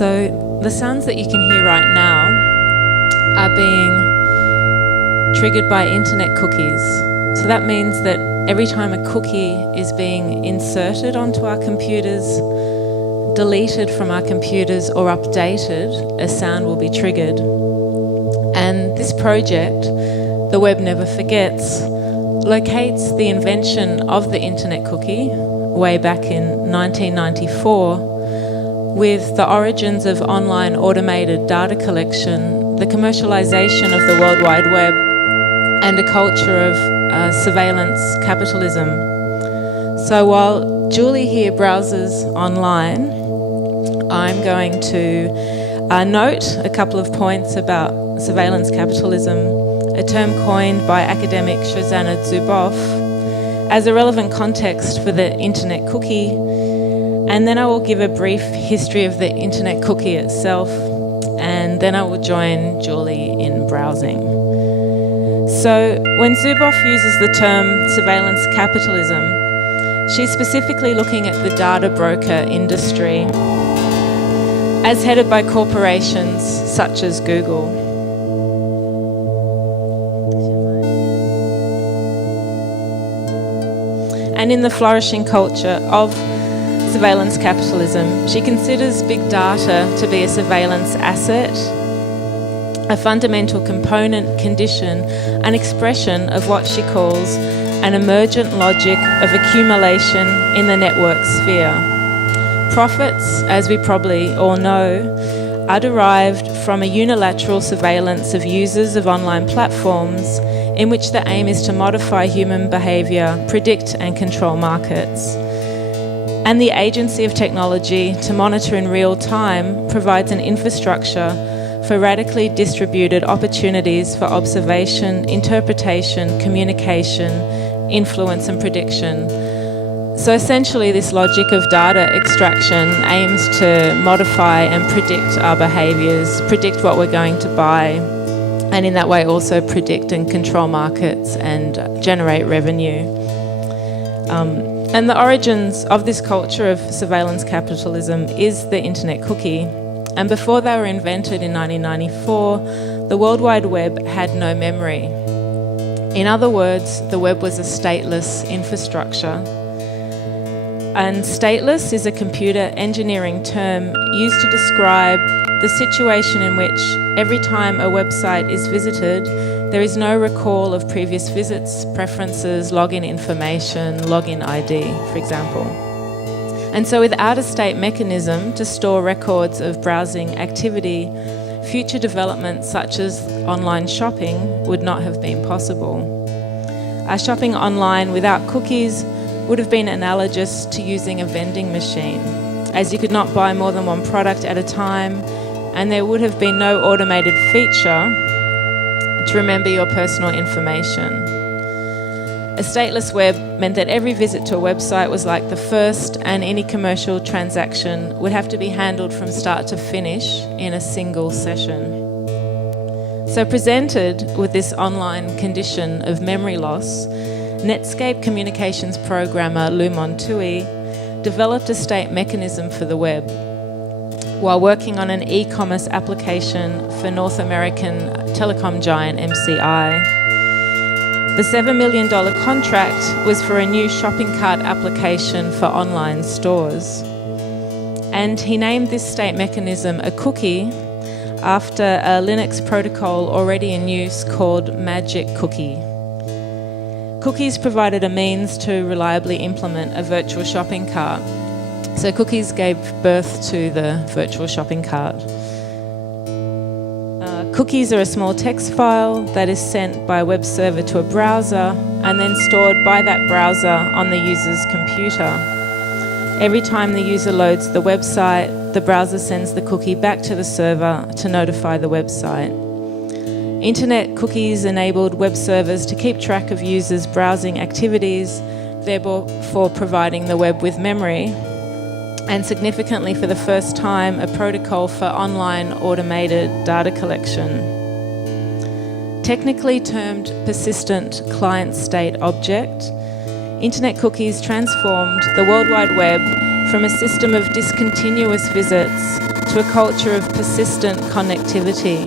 So the sounds that you can hear right now are being triggered by internet cookies. So that means that every time a cookie is being inserted onto our computers, deleted from our computers or updated, a sound will be triggered. And this project, The Web Never Forgets, locates the invention of the internet cookie way back in 1994 with the origins of online automated data collection, the commercialization of the World Wide Web, and a culture of surveillance capitalism. So while Julie here browses online, I'm going to note a couple of points about surveillance capitalism, a term coined by academic Shoshana Zuboff as a relevant context for the internet cookie, and then I will give a brief history of the internet cookie itself, and then I will join Julie in browsing. So when Zuboff uses the term surveillance capitalism, she's specifically looking at the data broker industry as headed by corporations such as Google. And in the flourishing culture of surveillance capitalism, she considers big data to be a surveillance asset, a fundamental component, condition, and expression of what she calls an emergent logic of accumulation in the network sphere. Profits, as we probably all know, are derived from a unilateral surveillance of users of online platforms in which the aim is to modify human behaviour, predict and control markets. And the agency of technology to monitor in real time provides an infrastructure for radically distributed opportunities for observation, interpretation, communication, influence and prediction. So essentially this logic of data extraction aims to modify and predict our behaviours, predict what we're going to buy, and in that way also predict and control markets and generate revenue. And the origins of this culture of surveillance capitalism is the internet cookie. And before they were invented in 1994, the World Wide Web had no memory. In other words, the web was a stateless infrastructure. And stateless is a computer engineering term used to describe the situation in which every time a website is visited, there is no recall of previous visits, preferences, login information, login ID, for example. And so without a state mechanism to store records of browsing activity, future developments such as online shopping would not have been possible. Shopping online without cookies would have been analogous to using a vending machine, as you could not buy more than one product at a time, and there would have been no automated feature to remember your personal information. A stateless web meant that every visit to a website was like the first, and any commercial transaction would have to be handled from start to finish in a single session. So presented with this online condition of memory loss, Netscape communications programmer Lou Montui developed a state mechanism for the web while working on an e-commerce application for North American telecom giant MCI. The $7 million contract was for a new shopping cart application for online stores. And he named this state mechanism a cookie after a Linux protocol already in use called Magic Cookie. Cookies provided a means to reliably implement a virtual shopping cart. So cookies gave birth to the virtual shopping cart. Cookies are a small text file that is sent by a web server to a browser and then stored by that browser on the user's computer. Every time the user loads the website, the browser sends the cookie back to the server to notify the website. Internet cookies enabled web servers to keep track of users' browsing activities, therefore providing the web with memory, and significantly for the first time, a protocol for online automated data collection. Technically termed persistent client-state object, internet cookies transformed the World Wide Web from a system of discontinuous visits to a culture of persistent connectivity.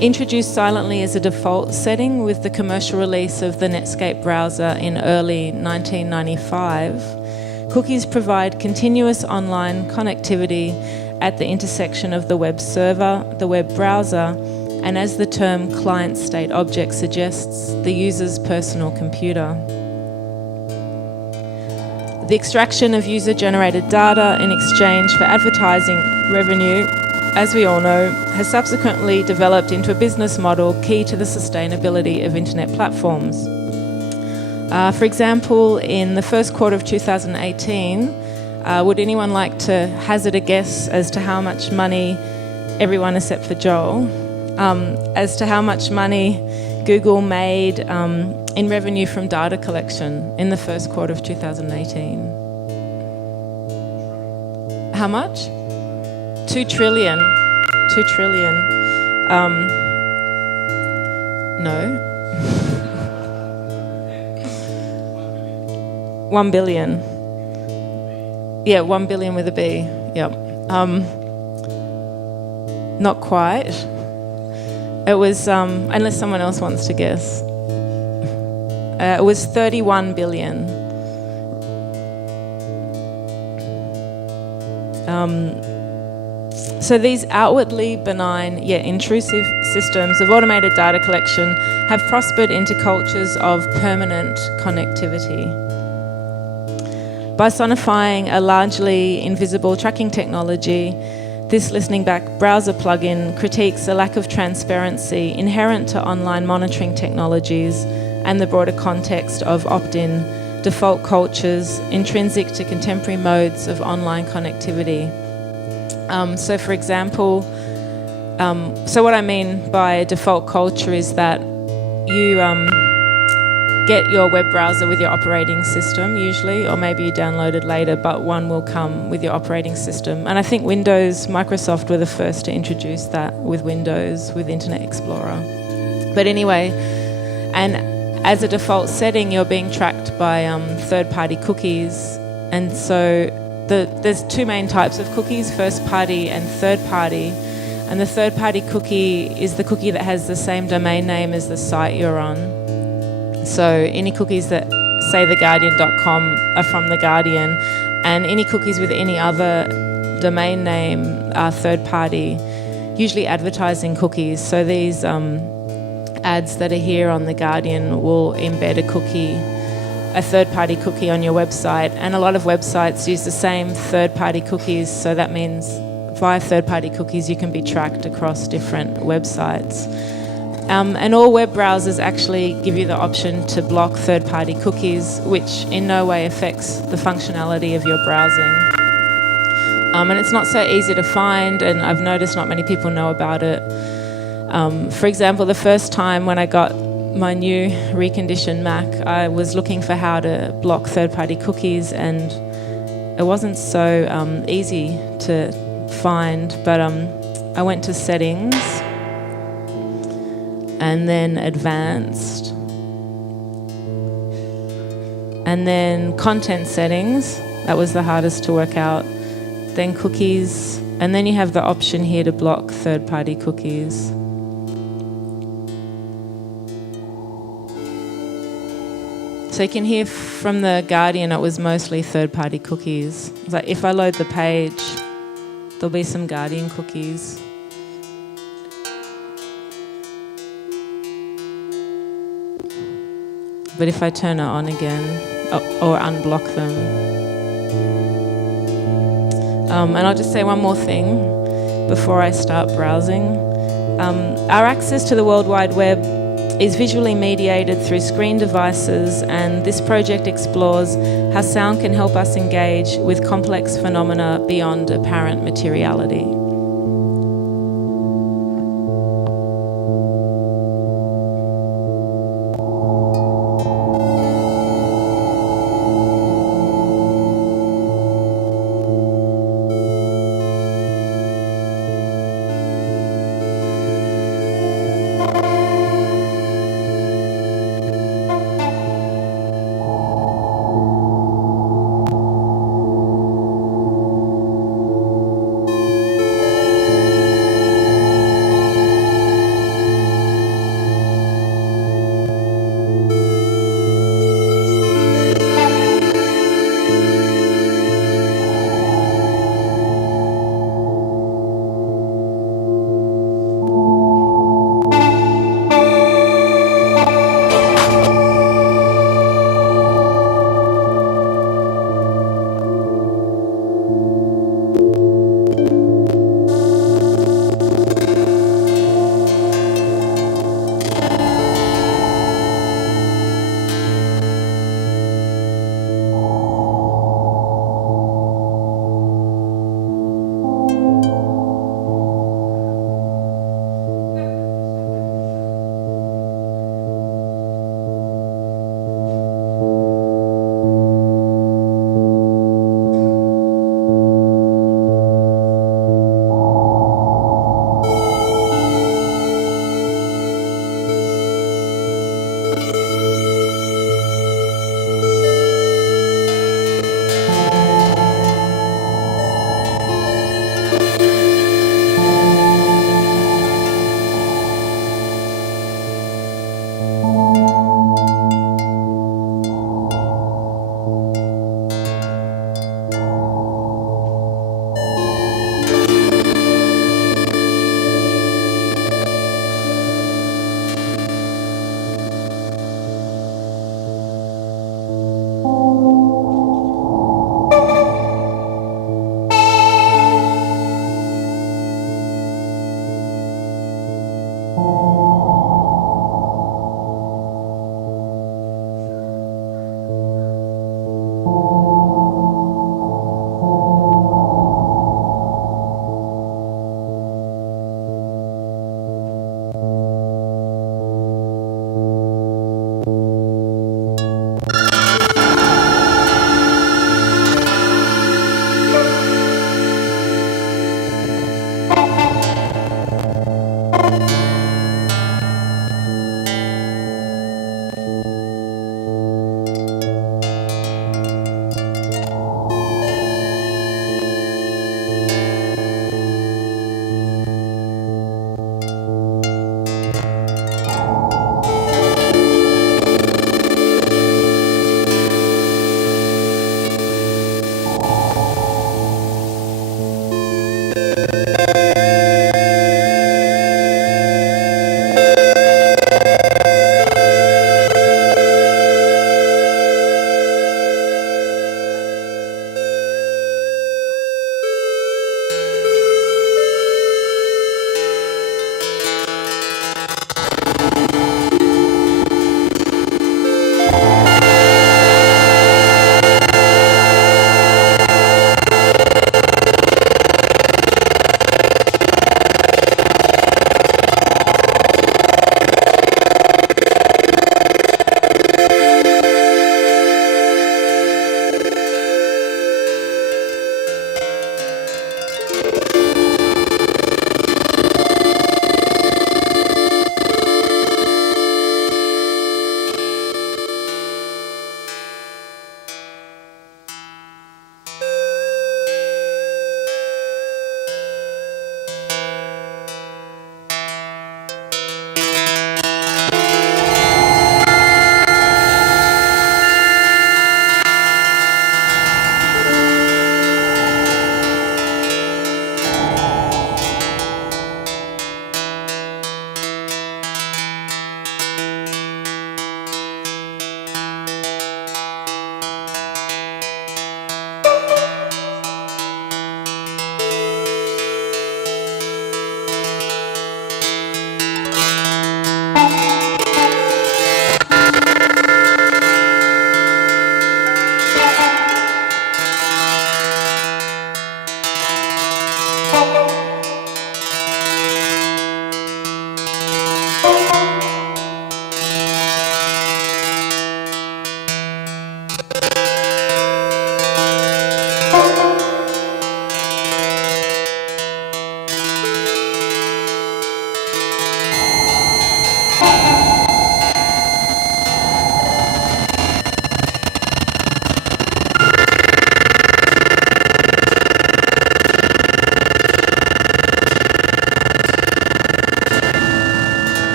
Introduced silently as a default setting with the commercial release of the Netscape browser in early 1995, cookies provide continuous online connectivity at the intersection of the web server, the web browser, and as the term client state object suggests, the user's personal computer. The extraction of user-generated data in exchange for advertising revenue, as we all know, has subsequently developed into a business model key to the sustainability of internet platforms. For example, in the first quarter of 2018, would anyone like to hazard a guess as to how much money, everyone except for Joel, as to how much money Google made in revenue from data collection in the first quarter of 2018? How much? 2 trillion. 2 trillion. No. 1 billion. Yeah, 1 billion with a B. Yep. Not quite. It was, unless someone else wants to guess. It was 31 billion. So these outwardly benign yet intrusive systems of automated data collection have prospered into cultures of permanent connectivity. By sonifying a largely invisible tracking technology, this listening back browser plugin critiques a lack of transparency inherent to online monitoring technologies and the broader context of opt-in default cultures intrinsic to contemporary modes of online connectivity. So for example, so what I mean by default culture is that you get your web browser with your operating system usually, or maybe you download it later, but one will come with your operating system. And I think Microsoft were the first to introduce that with Windows, with Internet Explorer. But anyway, and as a default setting, you're being tracked by third-party cookies. And so there's 2 main types of cookies, first-party and third-party. And the third-party cookie is the cookie that has the same domain name as the site you're on. So any cookies that say theguardian.com are from The Guardian, and any cookies with any other domain name are third-party, usually advertising cookies. So these ads that are here on The Guardian will embed a third-party cookie on your website, and a lot of websites use the same third-party cookies, so that means via third-party cookies you can be tracked across different websites. And all web browsers actually give you the option to block third-party cookies, which in no way affects the functionality of your browsing. And it's not so easy to find, and I've noticed not many people know about it. For example, the first time when I got my new reconditioned Mac, I was looking for how to block third-party cookies, and it wasn't so easy to find, but I went to settings and then advanced and then content settings. That was the hardest to work out. Then cookies, and then you have the option here to block third-party cookies. So you can hear from The Guardian it was mostly third-party cookies. It's like if I load the page, there'll be some Guardian cookies. But if I turn it on again, or unblock them. And I'll just say one more thing before I start browsing. Our access to the World Wide Web is visually mediated through screen devices, and this project explores how sound can help us engage with complex phenomena beyond apparent materiality.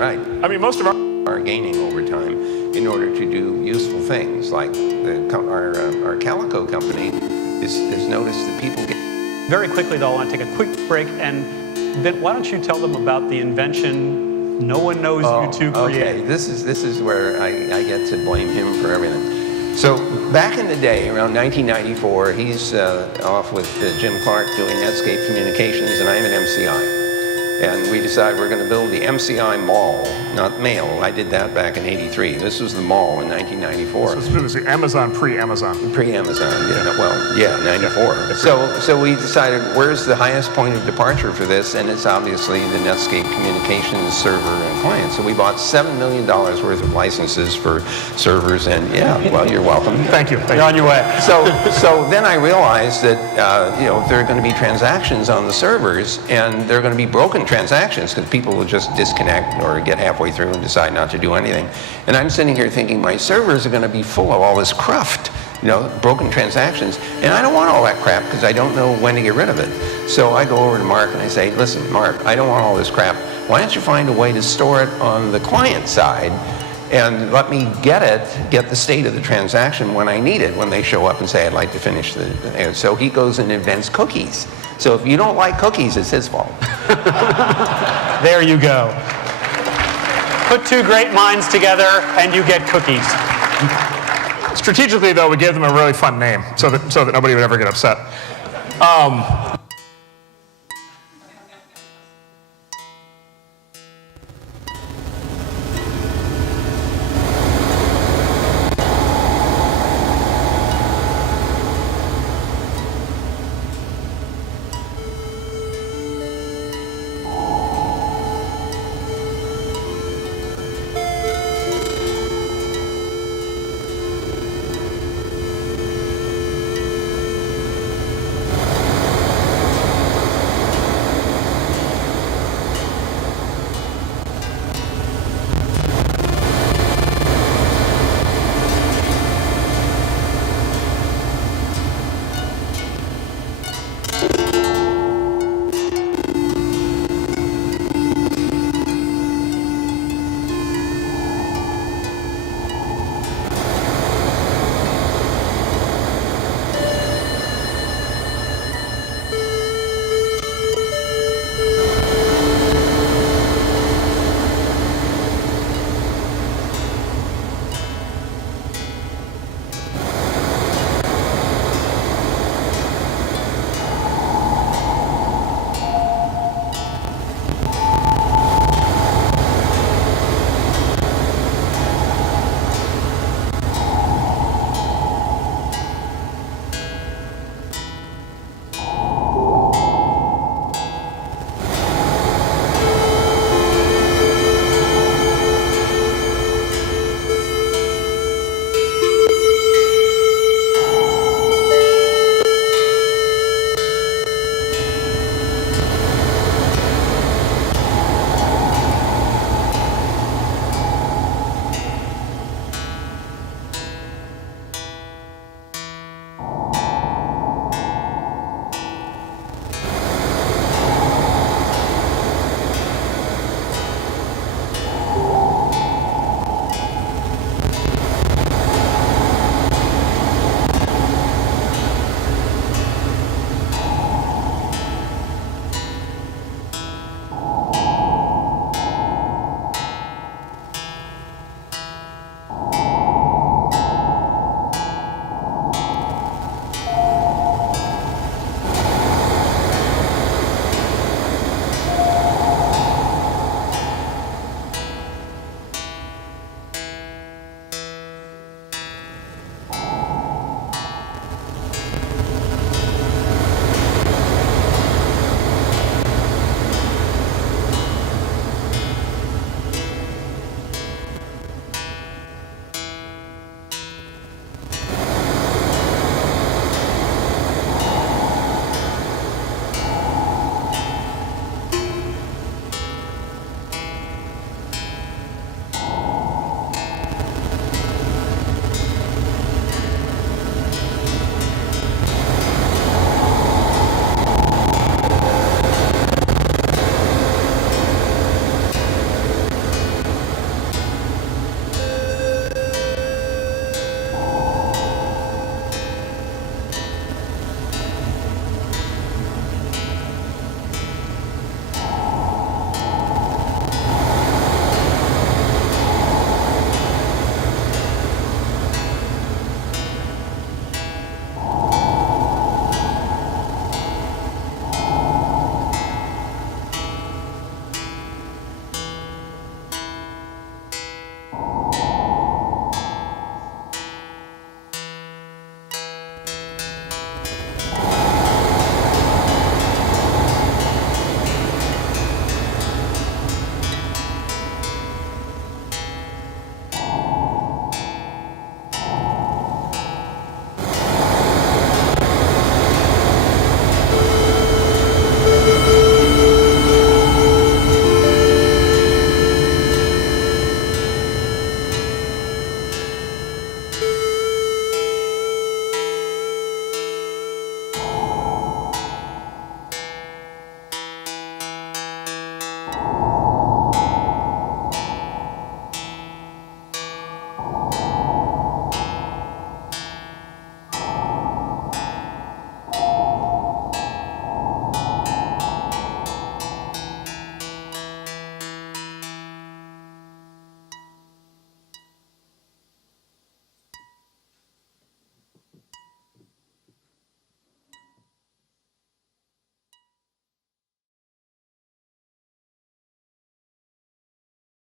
Right. I mean, most of our are gaining over time in order to do useful things. Like our Calico company has noticed that people get... Very quickly, though, I want to take a quick break. And Vin, why don't you tell them about the invention No One Knows You Two created? Okay, this is where I get to blame him for everything. So back in the day, around 1994, he's off with Jim Clark doing Netscape Communications, and I'm at MCI. And we decided we're going to build the MCI Mall, not Mail. I did that back in '83. This was the mall in 1994. So it was the Amazon, pre-Amazon. Pre-Amazon, yeah. Well, yeah, 94. So we decided, where's the highest point of departure for this? And it's obviously the Netscape Communications server and client. So we bought $7 million worth of licenses for servers, and yeah, well, you're welcome. Thank you. You're on your way. So then I realized that there are going to be transactions on the servers, and there are going to be broken transactions because people will just disconnect or get halfway through and decide not to do anything. And I'm sitting here thinking my servers are going to be full of all this cruft, broken transactions, and I don't want all that crap because I don't know when to get rid of it. So I go over to Mark and I say, listen, Mark, I don't want all this crap. Why don't you find a way to store it on the client side and let me get the state of the transaction when I need it, when they show up and say, I'd like to finish the... So he goes and invents cookies. So if you don't like cookies, it's his fault. There you go. Put two great minds together and you get cookies. Strategically, though, we gave them a really fun name so that nobody would ever get upset.